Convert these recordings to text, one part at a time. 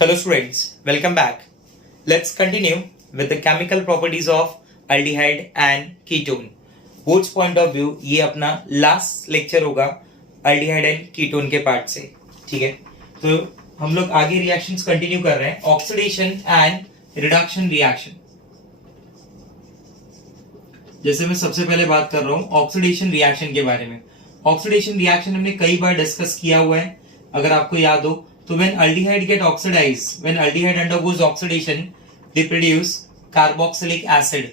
Hello students, welcome back. Let's continue with the chemical properties of aldehyde and ketone. Both point of view ये अपना last lecture होगा aldehyde and ketone के part से, ठीक है? तो हम लोग आगे reactions continue कर रहे हैं, oxidation and reduction reaction. जैसे मैं सबसे पहले बात कर रहा हूँ ऑक्सीडेशन रिएक्शन के बारे में. ऑक्सीडेशन रिएक्शन हमने कई बार डिस्कस किया हुआ है, अगर आपको याद हो तो when aldehyde get oxidized, when aldehyde undergoes oxidation, they produce carboxylic acid.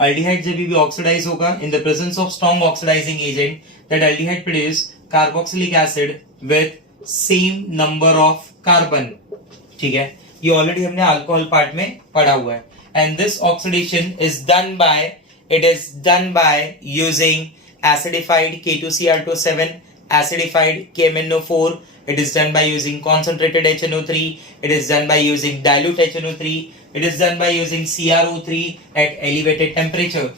aldehyde जब भी ऑक्सीडाइज होगा in the presence of strong oxidizing agent, that aldehyde produce carboxylic acid with same number of carbon. ठीक है, ये already हमने alcohol part में पढ़ा हुआ है. And this oxidation is done by using acidified K2Cr2 acidified KMnO4. It is done by using concentrated HNO3. It is done by using dilute HNO3. It is done by using CrO3 at elevated temperature.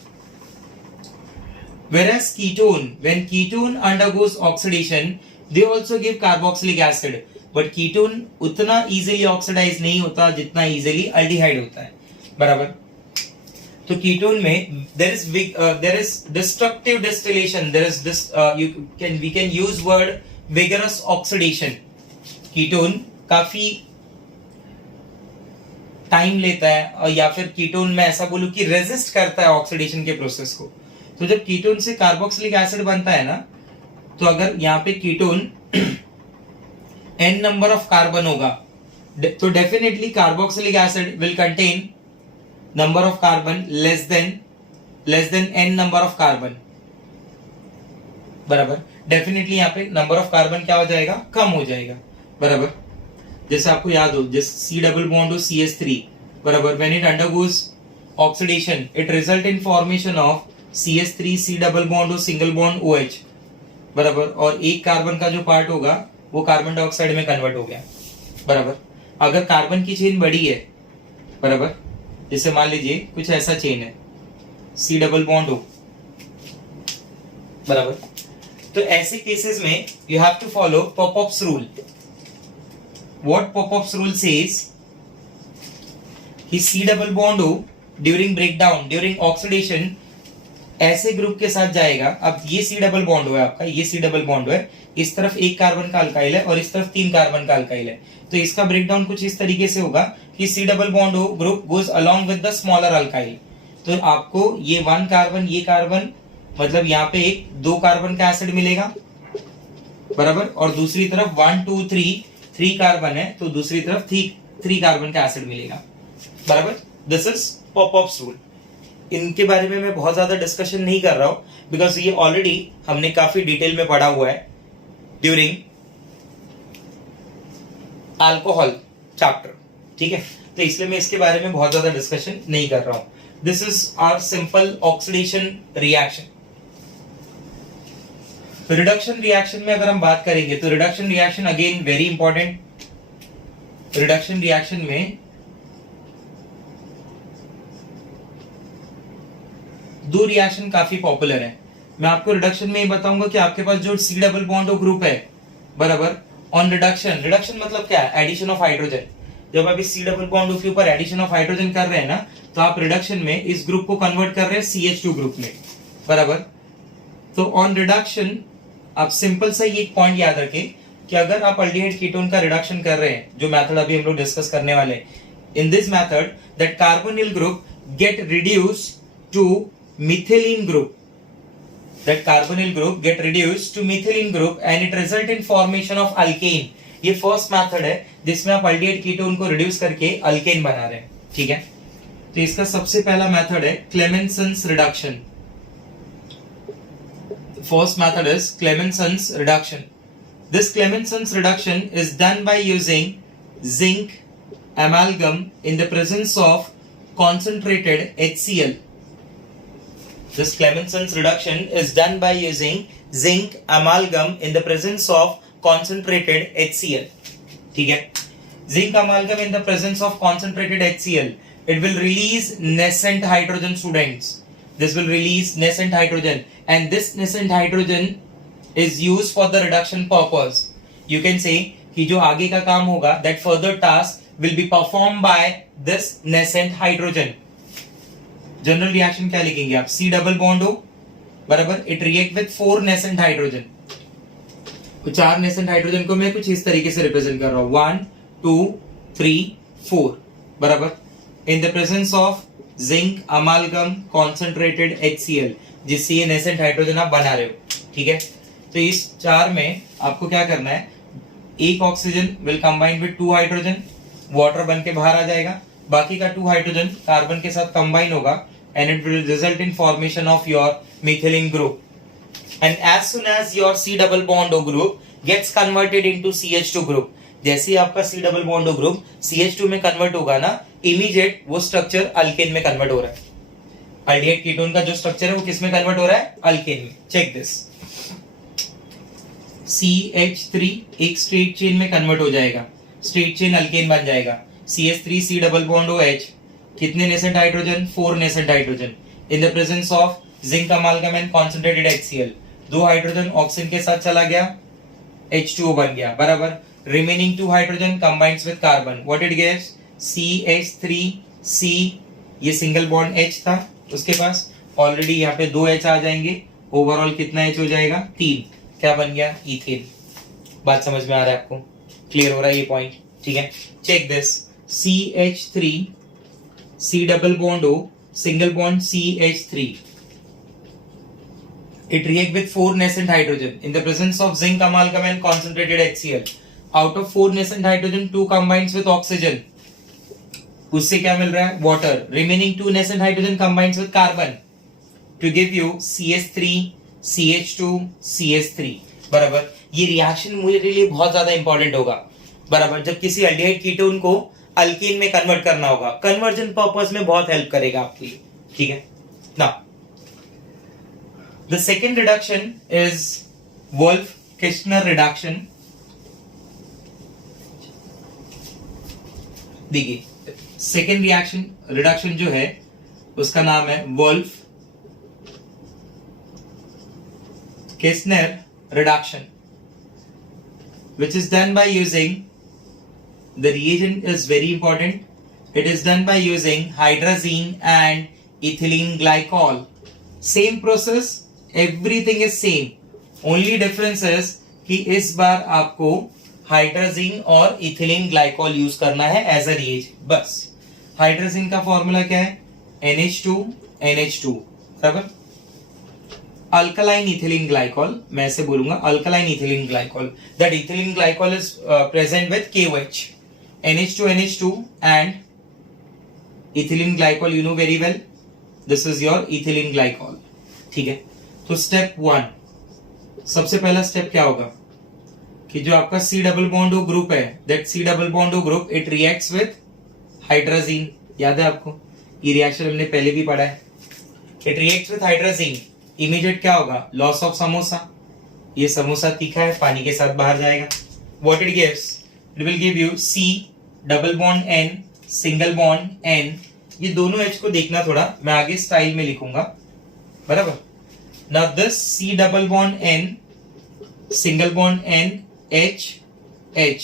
Whereas ketone, when ketone undergoes oxidation, they also give carboxylic acid. But ketone उतना easily oxidize नहीं होता जितना easily aldehyde होता है, बराबर. तो ketone में there is destructive distillation, there is this we can use word vigorous oxidation. Ketone काफी टाइम लेता है, और या फिर कीटोन में ऐसा बोलूं कि रेजिस्ट करता है ऑक्सीडेशन के प्रोसेस को. तो जब कीटोन से कार्बोक्सिलिक एसिड बनता है ना, तो अगर यहाँ पे ketone n number of carbon होगा, तो definitely carboxylic acid will contain number of carbon less than n number of carbon, बराबर. डेफिनेटली यहाँ पे नंबर ऑफ कार्बन क्या हो जाएगा, कम हो जाएगा, बराबर. जैसे आपको याद हो, जैसे C डबल बॉन्ड हो CH3, बराबर. When it undergoes oxidation it result in formation of CH3 C double bond हो सिंगल बॉन्ड OH, बराबर. और एक कार्बन का जो पार्ट होगा वो कार्बन डाइऑक्साइड में कन्वर्ट हो गया, बराबर. अगर कार्बन की चेन बड़ी है, बराबर, जैसे मान लीजिए कुछ ऐसा चेन है, C डबल बॉन्ड हो, बराबर. तो ऐसे केसेस में you have to follow Popoff's rule. What Popoff's rule says कि C डबल बॉन्ड हो ड्यूरिंग ब्रेकडाउन, ड्यूरिंग ऑक्सीडेशन ऐसे ग्रुप के साथ जाएगा. अब ये C डबल बॉन्ड है आपका, ये C डबल बॉन्ड है, इस तरफ एक कार्बन का अल्काइल है और इस तरफ 3 कार्बन का अल्काइल है. तो इसका ब्रेकडाउन कुछ इस तरीके से होगा कि C डबल बॉन्ड हो group goes along with the smaller alkyl. तो आपको ये 1 कार्बन, ये कार्बन, मतलब यहाँ पे एक 2 कार्बन का एसिड मिलेगा, बराबर. और दूसरी तरफ 1 2 3 कार्बन है, तो दूसरी तरफ 3 कार्बन का एसिड मिलेगा, बराबर. This is popups rule. इनके बारे में मैं बहुत ज्यादा डिस्कशन नहीं कर रहा हूं बिकॉज ये ऑलरेडी हमने काफी डिटेल में पढ़ा हुआ है ड्यूरिंग अल्कोहल चैप्टर, ठीक है. तो इसलिए मैं इसके बारे में बहुत ज्यादा डिस्कशन नहीं कर रहा हूं. This is our simple oxidation reaction. Reduction reaction में अगर हम बात करेंगे तो reduction reaction again very important. Reduction reaction में दो रिएक्शन काफी पॉपुलर है. मैं आपको रिडक्शन में ये बताऊंगा कि आपके पास जो C डबल बॉन्ड हो ग्रुप है, बराबर, ऑन रिडक्शन. रिडक्शन मतलब क्या है, एडिशन ऑफ हाइड्रोजन. जब आप इस C डबल बॉन्ड के ऊपर एडिशन ऑफ हाइड्रोजन कर रहे हैं ना, तो आप रिडक्शन में इस ग्रुप को कन्वर्ट कर रहे हैं CH2 ग्रुप में, बराबर. तो ऑन रिडक्शन आप सिंपल सा ये एक पॉइंट याद रखें कि अगर आप अल्डिहाइड कीटोन का रिडक्शन कर रहे हैं, जो मेथड अभी हम लोग डिस्कस करने वाले हैं, in this method that carbonyl group get reduced to methylene group, that carbonyl group get reduced to methylene group and it result in formation of alkane. ये फर्स्ट मेथड है जिसमें आप अल्डिहाइड कीटोन को reduce करके alkane बना रहे हैं, ठीक है. तो इसका सबसे पहला मेथड है Clemmensen's reduction. First method is Clemmensen's reduction. This Clemmensen's reduction is done by using zinc amalgam in the presence of concentrated HCl. This Clemenson's reduction is done by using zinc amalgam in the presence of concentrated HCl. ठीक है, zinc amalgam in the presence of concentrated HCl, it will release nascent hydrogen, students. This will release nascent hydrogen, and this nascent hydrogen is used for the reduction purpose. You can say कि जो आगे का काम होगा that further task will be perform by this nascent hydrogen. General reaction क्या लिखेंगे आप, C double bond हो बराबर, it react with 4 nascent hydrogen. तो 4 नेसेंट हाइड्रोजन को मैं कुछ इस तरीके से रिप्रेजेंट कर रहा हूं, 1 2 3 4 बराबर, in the presence of zinc अमालगम concentrated HCl, जिससे ये नेसेंट हाइड्रोजन आप बना रहे हो, ठीक है। तो इस 4 में आपको क्या करना है, एक oxygen will combine with 2 hydrogen, water बन के बाहर आ जाएगा, बाकी का 2 हाइड्रोजन कार्बन के साथ कंबाइन होगा and it will result in formation of your methylene group. And as soon as your C double bond O group gets converted into CH2 group, जैसे ही आपका C double bond O group CH2 में convert होगा ना, immediate वो structure alkane में convert हो रहा है। अल्डिहाइड कीटोन का जो स्ट्रक्चर है वो किस में कन्वर्ट हो रहा है, अल्केन में। चेक दिस, CH3 एक स्ट्रेट चेन में कन्वर्ट हो जाएगा, स्ट्रेट चेन अल्केन बन जाएगा। CH3 C double bond OH, कितने nascent hydrogen, 4 nascent hydrogen, in the presence of zinc अमालगम and concentrated HCl, 2 hydrogen oxygen के साथ चला गया, H2O बन गया बराबर, remaining 2 hydrogen combines with carbon, what it gives, CH3C, ये सिंगल बॉन्ड H था उसके पास, ऑलरेडी यहाँ पे 2 H आ जाएंगे, ओवरऑल कितना H हो जाएगा, 3, क्या बन गया, इथेन। बात समझ में आ रहा है आपको, क्लियर हो रहा है ये पॉइंट, ठीक है। Check this, CH3 C double bond O, single bond CH3, it react with 4 nascent hydrogen in the presence of zinc amalgam and concentrated HCl. Out of 4 nascent hydrogen, 2 combines with oxygen, उससे क्या मिल रहा है, water, remaining 2 nascent hydrogen combines with carbon to give you CH3 CH2 CH3 बराबर। ये reaction मेरे लिए बहुत ज्यादा इंपॉर्टेंट होगा बराबर, जब किसी अल्डिहाइड कीटोन को अल्केन में कन्वर्ट करना होगा, कन्वर्जन पर्पस में बहुत हेल्प करेगा आपके लिए, ठीक है ना। The second reduction is Wolff-Kirchner reduction. देखिए सेकेंड रिएक्शन रिडक्शन जो है उसका नाम है Wolff-Kirchner reduction, which is done by using, the reagent is very important, it is done by using hydrazine and ethylene glycol. Same process, everything is same, only difference is कि इस बार आपको hydrazine और ethylene glycol use करना है as a reagent. बस hydrazine का formula क्या है, NH2 बराबर, अल्कलाइन इथिलीन ग्लाइकॉल, मैं ऐसे बोलूंगा alkaline ethylene glycol, that ethylene glycol is present with KOH, NH2 and ethylene glycol, you know very well, this is your ethylene glycol, ठीक है। तो स्टेप 1, सबसे पहला स्टेप क्या होगा कि जो आपका C double bond O group है, that C double bond O group it reacts with hydrazine, याद है आपको, ये रिएक्शन हमने पहले भी पढ़ा है, it reacts with hydrazine, immediate क्या होगा, लॉस ऑफ समोसा, ये समोसा तीखा है, पानी के साथ बाहर जाएगा, what it gives, it will give you C double bond N single bond N, ये दोनों H को देखना थोड़ा, मैं आगे स्टाइल में लिखूंगा बराबर। Now this C double bond N single bond N H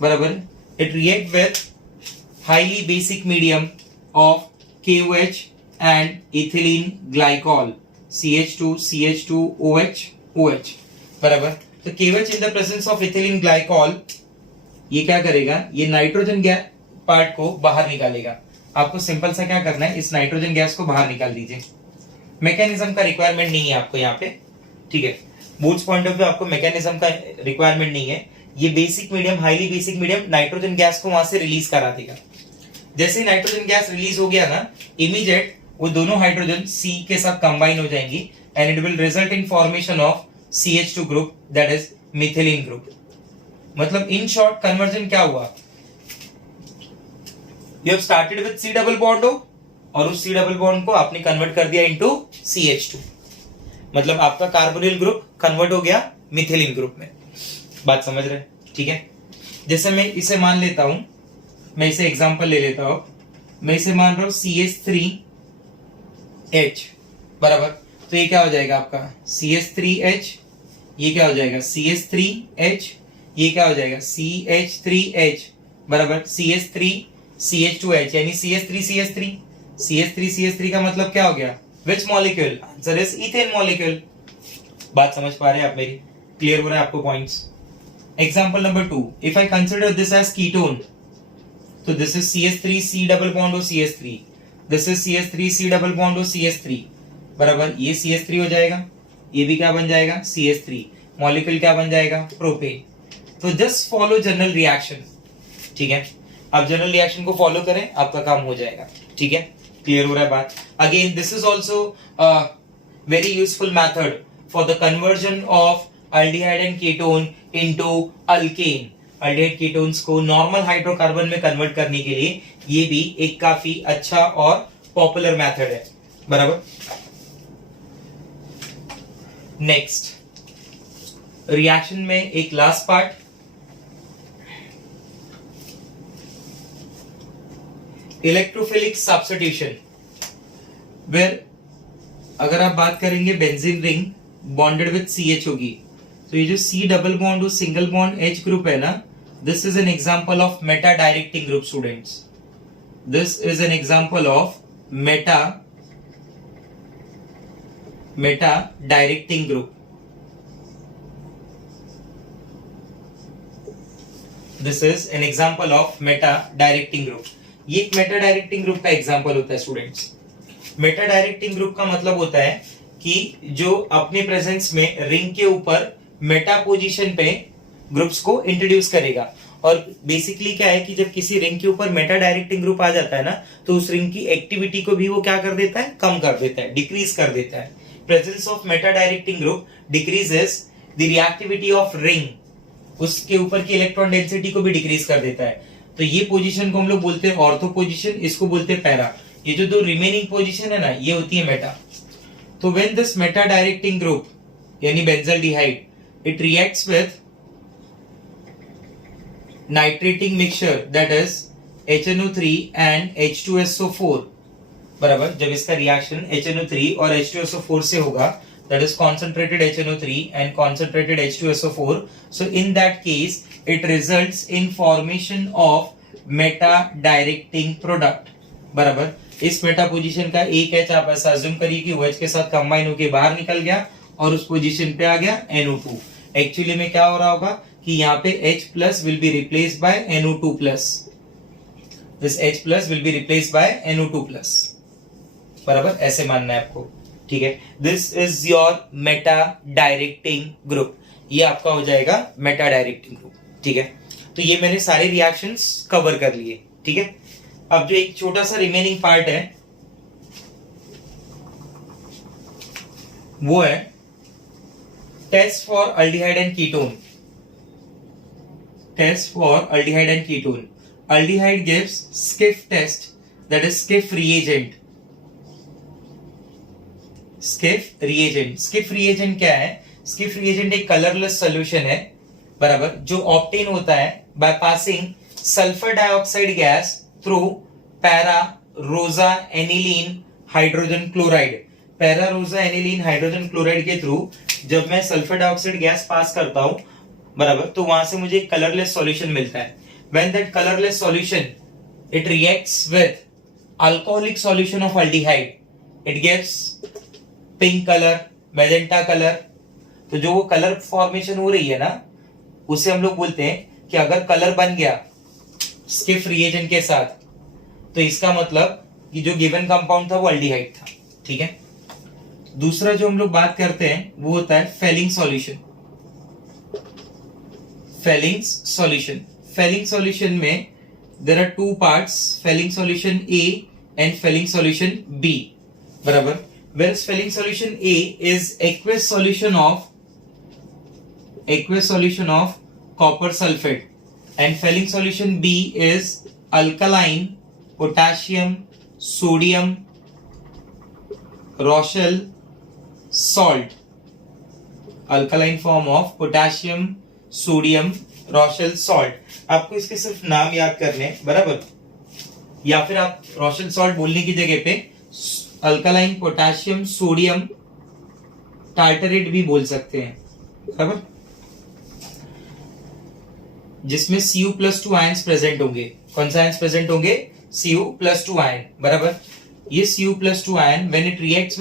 बराबर, it react with highly basic medium of KOH and ethylene glycol, CH2 OH बराबर। तो KOH in the presence of ethylene glycol ये क्या करेगा, ये नाइट्रोजन गैस पार्ट को बाहर निकालेगा। आपको सिंपल सा क्या करना है, इस नाइट्रोजन गैस को बाहर निकाल दीजिए, मैकेनिज्म का रिक्वायरमेंट नहीं है आपको यहाँ पे, ठीक है। बोर्ड्स पॉइंट ऑफ व्यू आपको मैकेनिज्म का रिक्वायरमेंट नहीं है, ये basic medium, highly basic medium nitrogen gas को वहां से रिलीज करा देगा। जैसे ही नाइट्रोजन गैस रिलीज हो गया ना, इमीडिएट वो दोनों हाइड्रोजन C के साथ कंबाइन हो जाएंगी and it will result in formation of CH2 group, that is methylene group. मतलब इन शॉर्ट कन्वर्जन क्या हुआ, you have started with C double bond O और उस C डबल बॉन्ड को आपने कन्वर्ट कर दिया इनटू CH2, मतलब आपका कार्बोनिल ग्रुप कन्वर्ट हो गया मिथिलीन ग्रुप में। बात समझ रहे, ठीक है। जैसे मैं इसे मान लेता हूं, मैं इसे एग्जांपल ले लेता हूं, मैं इसे मान रहा हूं CH3H बराबर, तो ये क्या हो जाएगा आपका CH3H, ये क्या हो जाएगा CH3H, ये क्या हो जाएगा CH3H बराबर CH3CH2H यानी CH3CH3 CH3CH3 का मतलब क्या हो गया? Which molecule? Answer is ethane molecule. बात समझ पा रहे हैं आप मेरी? क्लियर हो रहा है आपको points? Example number 2, if I consider this as ketone, तो this is CH3C double bond O CH3, this is CH3C double bond O CH3 बराबर, ये CH3 हो जाएगा, ये भी क्या बन जाएगा? CH3। मॉलिक्यूल क्या बन जाएगा? प्रोपेन। तो जस्ट फॉलो जनरल रिएक्शन, ठीक है? आप जनरल रिएक्शन को फॉलो करें, आपका काम हो जाएगा, ठीक है? क्लियर हो रहा है बात? Again this is also very useful method for the conversion of aldehyde and ketone into alkane. Aldehyde ketones को नॉर्मल हाइड्रोकार्बन में कन्वर्ट करने के लिए ये भी एक काफी अच्छा और पॉपुलर मेथड है, बराबर। नेक्स्ट रिएक्शन में एक last part, electrophilic substitution, where अगर आप बात करेंगे benzene ring bonded with CH होगी, तो ये जो C डबल बॉन्ड और सिंगल बॉन्ड H ग्रुप है ना, this is an example of meta directing group students. This is an example of meta directing group. This is an example of meta directing group. ये एक meta directing group का example होता है students. Meta directing group का मतलब होता है कि जो अपने प्रेजेंस में रिंग के ऊपर मेटा पोजीशन पे ग्रुप्स को इंट्रोड्यूस करेगा। और बेसिकली क्या है कि जब किसी रिंग के ऊपर मेटा डायरेक्टिंग ग्रुप आ जाता है ना, तो उस रिंग की एक्टिविटी को भी वो क्या कर देता है? कम कर देता है, डिक्रीज कर देता है। Presence of meta directing group decreases the reactivity of ring, उसके ऊपर की इलेक्ट्रॉन डेंसिटी को भी डिक्रीज कर देता है। तो ये पोजीशन को हम लोग बोलते हैं ऑर्थो पोजीशन, इसको बोलते हैं पैरा। ये जो दो रिमेनिंग पोजीशन है ना, ये होती है मेटा। तो when this meta directing group यानी benzaldehyde, it reacts with nitrating mixture that is HNO3 and H2SO4 बराबर। जब इसका रिएक्शन HNO3 और H2SO4 से होगा, that is concentrated HNO3 and concentrated H2SO4, so in that case it results in formation of meta directing product बराबर। इस Meta position का एक H आप ऐसा अज्यूम करिए कि वो H के साथ कंबाइन होकर बाहर निकल गया और उस पोजीशन पे आ गया NO2। एक्चुअली में क्या हो रहा होगा कि यहाँ पे H plus will be replaced by NO2 plus, this H plus will be replaced by NO2 plus बराबर, ऐसे मानना है आपको, ठीक है? This is your Meta directing group. ये आपका हो जाएगा मेटा डायरेक्टिंग ग्रुप, ठीक है? तो ये मैंने सारे रिएक्शंस कवर कर लिए, ठीक है? अब जो एक छोटा सा रिमेनिंग पार्ट है वो है test for aldehyde and ketone. Test for aldehyde and ketone. Aldehyde gives Schiff test, that is Schiff reagent. Schiff reagent, Schiff reagent क्या है? स्किफ रिएजेंट एक कलरलेस सॉल्यूशन है बराबर, जो ऑब्टेन होता है by passing sulphur dioxide gas through para rosa aniline hydrogen chloride. Para rosa aniline hydrogen chloride के through जब मैं सल्फर डाइऑक्साइड गैस पास करता हूं बराबर, तो वहां से मुझे एक कलरलेस सॉल्यूशन मिलता है। When that colourless solution it reacts with alcoholic solution of aldehyde, it gives pink colour, magenta colour. तो जो वो कलर फॉर्मेशन हो रही है ना, उसे हम लोग बोलते हैं कि अगर कलर बन गया स्किफ रिएजेंट के साथ, तो इसका मतलब कि जो गिवन कंपाउंड था वो अल्डिहाइड था, ठीक है? दूसरा जो हम लोग बात करते हैं वो होता है Fehling solution. Fehling solution, Fehling solution में there are two parts, Fehling solution A and Fehling solution B बराबर। Whereas Fehling solution A is aqueous solution of copper sulfate, and Fehling solution B is alkaline potassium sodium Rochelle salt, alkaline form of potassium sodium Rochelle salt। आपको इसके सिर्फ नाम याद करने बराबर, या फिर आप Rochelle salt बोलने की जगह पे अल्कालाइन पोटेशियम सोडियम टार्टरेट भी बोल सकते हैं बराबर। जिसमें Cu+2 आयंस प्रेजेंट होंगे। कौन सा आयंस प्रेजेंट होंगे? Cu+2 आयन, बराबर। ये Cu+2 ion when it reacts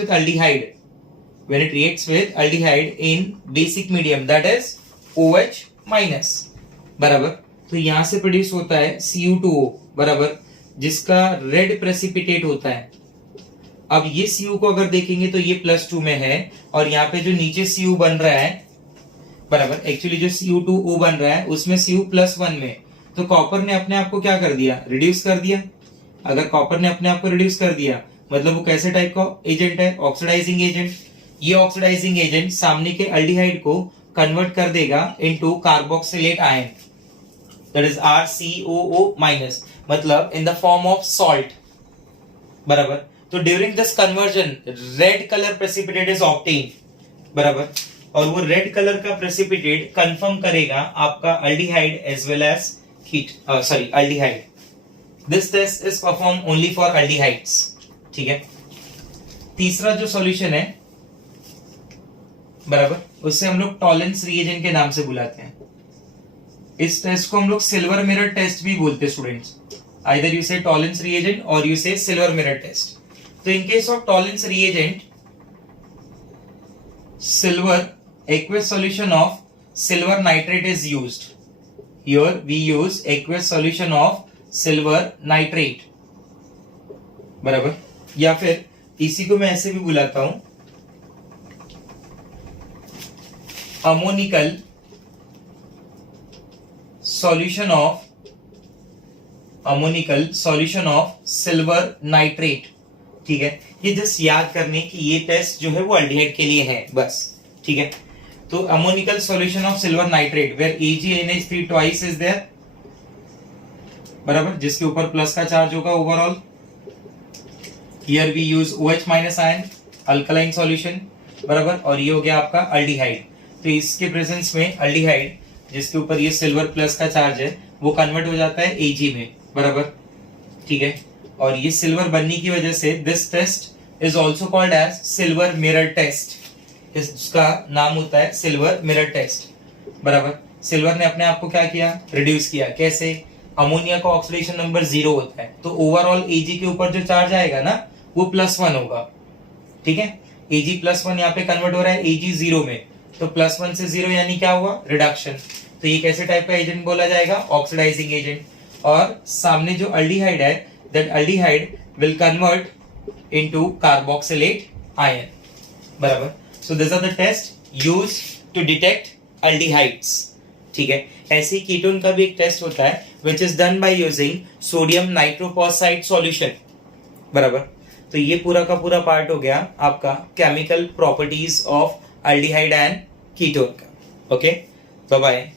with aldehyde, in basic medium that is OH-, बराबर। तो यहां से प्रोड्यूस होता है Cu2O, बराबर, जिसका रेड प्रेसिपिटेट होता है। अब ये Cu को अगर देखेंगे तो ये +2 में है, और यहाँ पे जो नीचे Cu बन रहा है, बराबर, एक्चुअली जो Cu2O बन रहा है उसमें Cu+1 में, तो कॉपर ने अपने आप को क्या कर दिया? रिड्यूस कर दिया। अगर कॉपर ने अपने आप को रिड्यूस कर दिया मतलब वो कैसे टाइप का एजेंट है? Oxidising agent. ये ऑक्सीडाइजिंग एजेंट सामने के अल्डिहाइड को कन्वर्ट कर देगा into carboxylate ion, that is RCOO-, मतलब in the form of salt, बराबर। तो during this conversion red colour precipitate is obtained, बराबर, और वो रेड कलर का प्रेसिपिटेट कंफर्म करेगा आपका aldehyde as well as aldehyde. This test is perform only for aldehydes, ठीक है। तीसरा जो सॉल्यूशन है, बराबर, उससे हम लोग टॉलेंस रिएजेंट के नाम से बुलाते हैं। इस टेस्ट को हम लोग सिल्वर मिरर टेस्ट भी बोलते हैं स्टूडेंट्स। आइदर यू से टॉलेंस रिएजेंट और यू से सिल्वर मिरर टेस्ट। तो in case of Tollens reagent, silver aqueous solution of silver nitrate is used. Here we use aqueous solution of silver nitrate, बराबर। या फिर इसी को मैं ऐसे भी बुलाता हूं, ammoniacal solution of silver nitrate, ठीक है। ये जस्ट याद करने कि ये टेस्ट जो है वो अल्डिहाइड के लिए है, बस, ठीक है। तो ammoniacal solution of silver nitrate where AgNH3 twice is there, बराबर, जिसके ऊपर प्लस का चार्ज होगा overall. Here we use OH- ion, alkaline solution, बराबर, और ये हो गया आपका अल्डिहाइड। तो इसके प्रेजेंस में अल्डिहाइड जिसके ऊपर ये सिल्वर प्लस का चार्ज है वो कन्वर्ट हो जाता है Ag में, बराबर, ठीक है। और ये सिल्वर बनने की वजह से this test is also called as silver mirror test. इसका नाम होता है सिल्वर मिरर टेस्ट, बराबर। सिल्वर ने अपने आप को क्या किया? रिड्यूस किया। कैसे? अमोनिया का ऑक्सीडेशन नंबर 0 होता है, तो ओवरऑल Ag के ऊपर जो चार्ज आएगा ना वो +1 होगा, ठीक है। Ag+1 यहाँ पे कन्वर्ट हो रहा है Ag 0 में, तो +1 से 0 यानी क्या हुआ? रिडक्शन। तो ये कैसे टाइप का एजेंट बोला जाएगा? Oxidising agent. और सामने जो अल्डिहाइड है, that aldehyde will convert into carboxylate ion, बराबर। So these are the tests used to detect aldehydes, ठीक है। ऐसे ही कीटोन का भी एक टेस्ट होता है which is done by using sodium nitrophospite solution, बराबर। तो ये पूरा का पूरा पार्ट हो गया आपका chemical properties of aldehyde and ketone का। Okay, bye bye.